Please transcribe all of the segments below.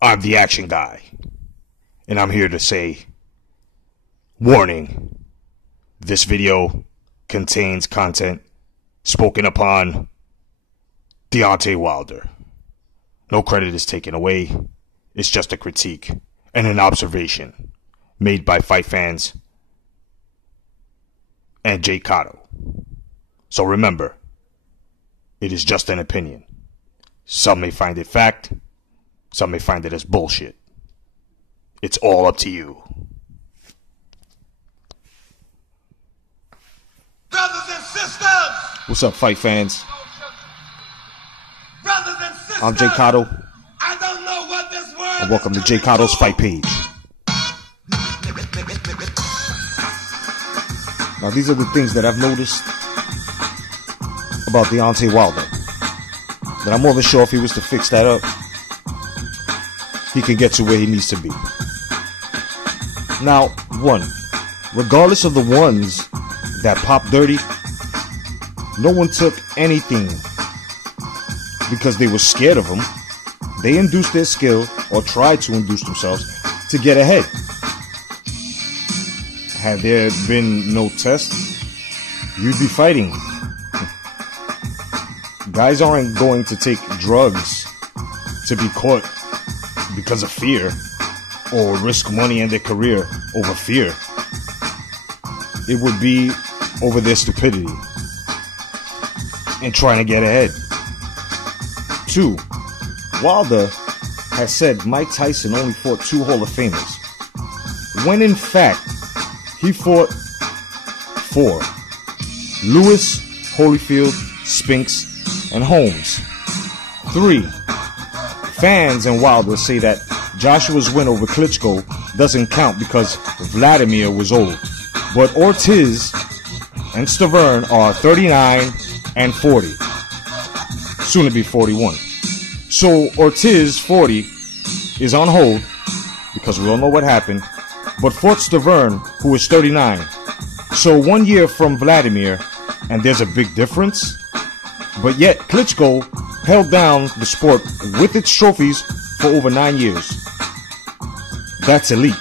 I'm the action guy, and I'm here to say, warning, this video contains content spoken upon Deontay Wilder. No credit is taken away. It's just a critique and an observation made by fight fans and J.COTTO. So remember, it is just an opinion. Some may find it fact, some may find it as bullshit. It's all up to you. Brothers and sisters! What's up, fight fans? Brothers and sisters! I'm J.COTTO, I don't know what this world and welcome to J.COTTO's Fight Page. Now, these are the things that I've noticed about Deontay Wilder, that I'm more than sure if he was to fix that up, he can get to where he needs to be. Now, one, regardless of the ones that pop dirty, no one took anything because they were scared of him. They induced their skill, or tried to induce themselves, to get ahead. Had there been no test, you'd be fighting. Guys aren't going to take drugs to be caught because of fear, or risk money and their career over fear. It would be over their stupidity and trying to get ahead. Two, Wilder has said Mike Tyson only fought 2 Hall of Famers, when in fact he fought 4: Lewis, Holyfield, Spinks, and Holmes. 3, fans and Wilder say that Joshua's win over Klitschko doesn't count because Vladimir was old, but Ortiz and Stavern are 39 and 40, soon to be 41. So Ortiz, 40, is on hold because we all know what happened, but fought Stavern, who is 39. So 1 year from Vladimir, and there's a big difference. But yet Klitschko held down the sport with its trophies for over 9 years. That's elite.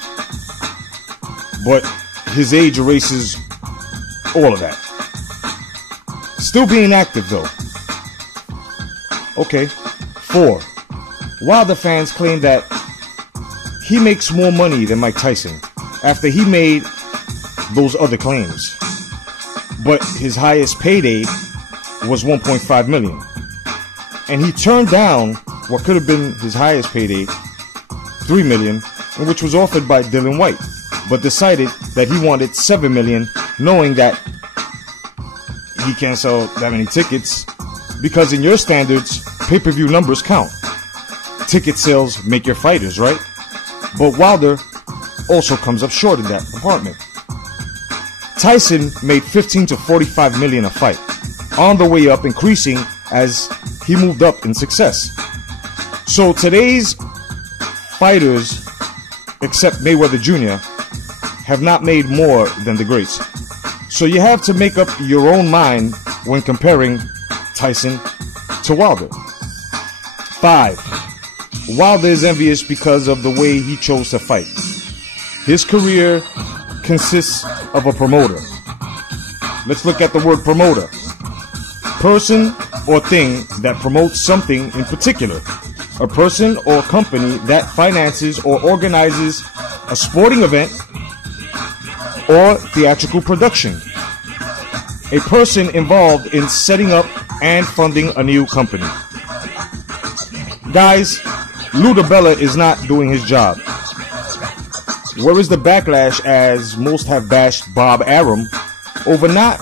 But his age erases all of that. Still being active though. Okay. 4, Wilder fans claim that he makes more money than Mike Tyson after he made those other claims. But his highest payday was $1.5 million. And he turned down what could have been his highest payday, $3 million, which was offered by Dylan White, but decided that he wanted $7 million, knowing that he can't sell that many tickets, because in your standards, pay-per-view numbers count. Ticket sales make your fighters, right? But Wilder also comes up short in that department. Tyson made $15 to $45 million a fight, on the way up, increasing as he moved up in success. So today's fighters, except Mayweather Jr., have not made more than the greats. So you have to make up your own mind when comparing Tyson to Wilder. 5, Wilder is envious because of the way he chose to fight. His career consists of a promoter. Let's look at the word promoter. Person or thing that promotes something in particular. A person or company that finances or organizes a sporting event or theatrical production. A person involved in setting up and funding a new company. Guys, Lou DiBella is not doing his job. Where is the backlash, as most have bashed Bob Arum over not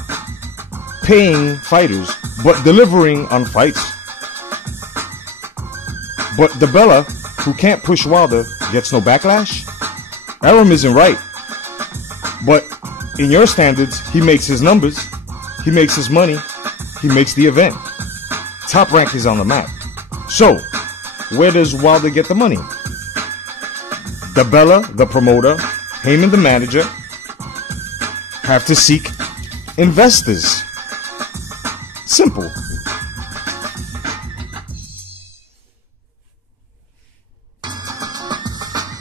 paying fighters but delivering on fights? But DiBella, who can't push Wilder, gets no backlash? Arum isn't right. But in your standards, he makes his numbers, he makes his money, he makes the event. Top Rank is on the map. So, where does Wilder get the money? DiBella, the promoter, Heyman, the manager, have to seek investors. Simple.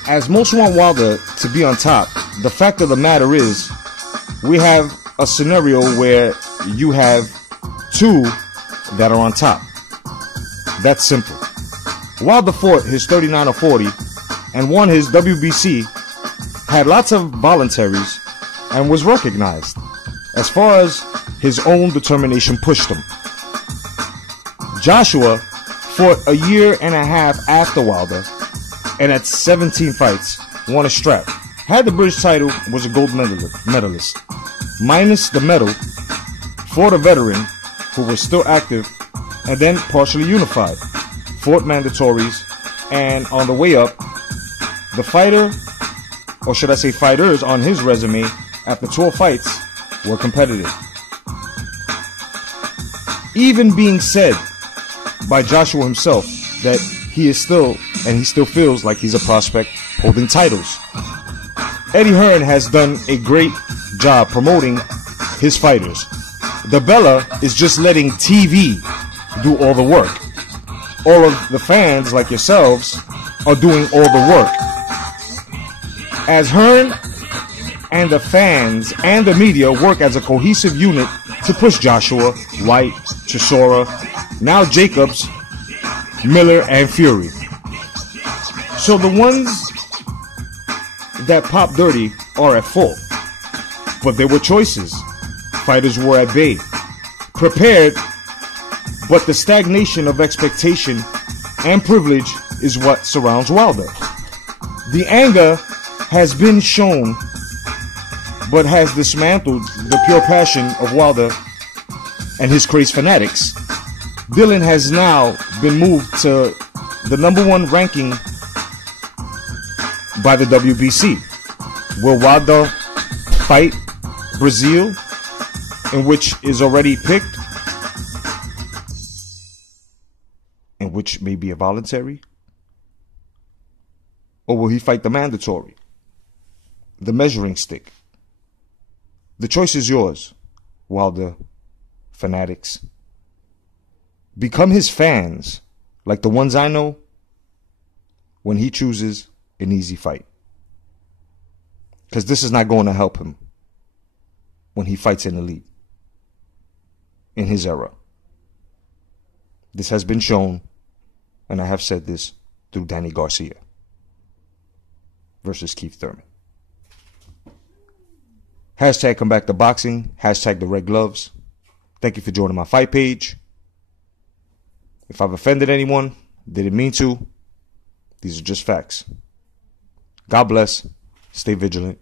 as most want Wilder to be on top, the fact of the matter is, we have a scenario where you have two that are on top. That's simple. Wilder fought his 39 or 40 and won his WBC, had lots of voluntaries, and was recognized as far as his own determination pushed him. Joshua fought a year and a half after Wilder, and at 17 fights, won a strap. Had the British title, was a gold medalist. Minus the medal, fought a veteran who was still active, and then partially unified. Fought mandatories, and on the way up, the fighter, or should I say fighters, on his resume after 12 fights were competitive. Even being said by Joshua himself that he is still, and he still feels like he's a prospect holding titles. Eddie Hearn has done a great job promoting his fighters. The Bella is just letting TV do all the work. All of the fans, like yourselves, are doing all the work. As Hearn and the fans and the media work as a cohesive unit to push Joshua, White, Chisora, now Jacobs, Miller, and Fury. So the ones that pop dirty are at fault. But there were choices. Fighters were at bay, prepared, but the stagnation of expectation and privilege is what surrounds Wilder. The anger has been shown, but has dismantled the pure passion of Wilder and his crazed fanatics. Dillon has now been moved to the #1 ranking by the WBC. Will Wilder fight Brazil, in which is already picked, and which may be a voluntary? Or will he fight the mandatory, the measuring stick? The choice is yours, Wilder fanatics. Become his fans, like the ones I know, when he chooses an easy fight. Because this is not going to help him when he fights an elite in his era. This has been shown, and I have said this through Danny Garcia versus Keith Thurman. Hashtag come back to boxing. Hashtag the red gloves. Thank you for joining my fight page. If I've offended anyone, didn't mean to. These are just facts. God bless. Stay vigilant.